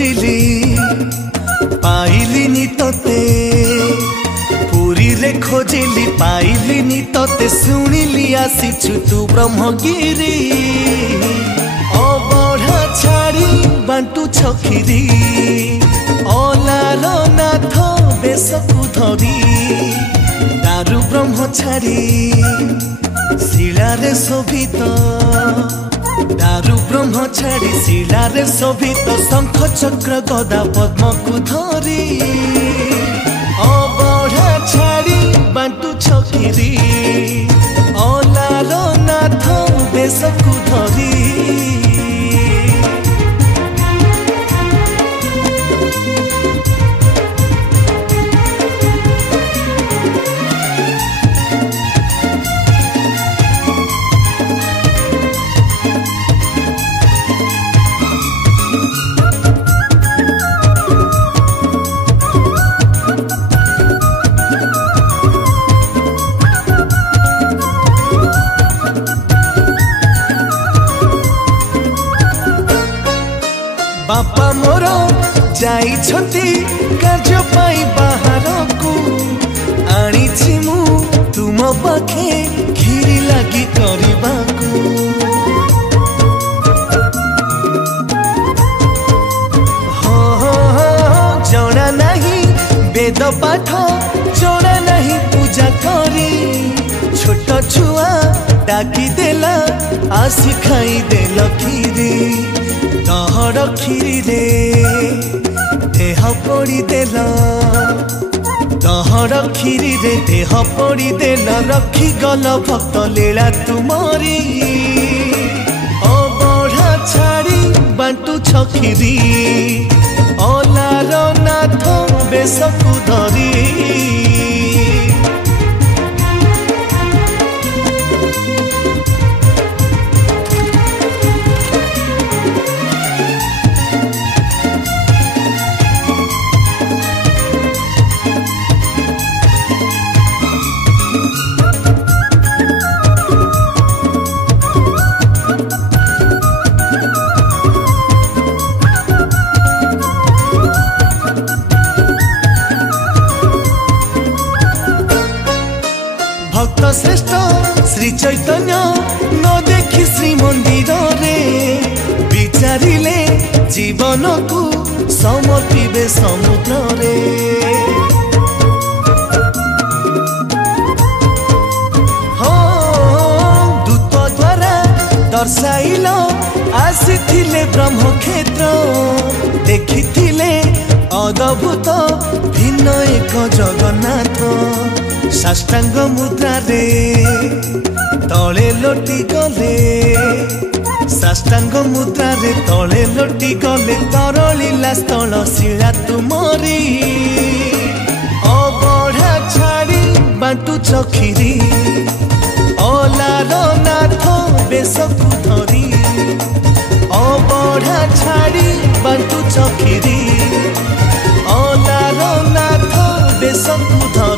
खोजिली पाइलिनी तोते पुरी रे खोजिली पाइलिनी तोते शुणिली आसीछु तू ब्रह्मगिरी अबढ़ा छाड़ी बांटू छखिरी अलार नाथ बेशकु धरी दारु ब्रह्म छाड़ी शिलारे शोभित दारु ब्रह्म छाड़ी शिलारे शोभित शंख चक्र गदा पद्म को धरी अबढ़ा छाड़ी बांटू छकिरी अलार नाथ बेशकु धरी बापा मोर जाइछंती कार्य पाई बाहर को आनी मु तुम पाखे खीरी लगी करबा को हो जना नहीं वेद पाठ जना नहीं पूजा करी छोट छुआ डाकी देला आसी खाई देल खीरी तहर खीरी रे देह पड़ी देल तहर खीरी रे देह पड़ी देल रखी गल भक्त लीला तुमरी अबढ़ा छाड़ी बांटू छखिरी अलार नाथ बेशकु धरी भक्त श्रेष्ठ श्री चैतन्य न देखी श्री मंदिर रे विचारिले जीवन को समर्पिबे समुद्र रे दूत द्वारा दर्शाइल आसीथिले ब्रह्म क्षेत्र देखिथिले अद्भुत भिन्न एक जगन्नाथ साष्टांग मुद्रा रे तले लोटी गले साष्टांग मुद्रा रे तले लोटी गले तरलीला स्थल शिला तुमरी अबढ़ा छाड़ी बांटू चखिरी अलार नाथ बेशकु धरी अबढ़ा छाड़ी बांटू चखिरी अलार नाथ बेशकु धरी।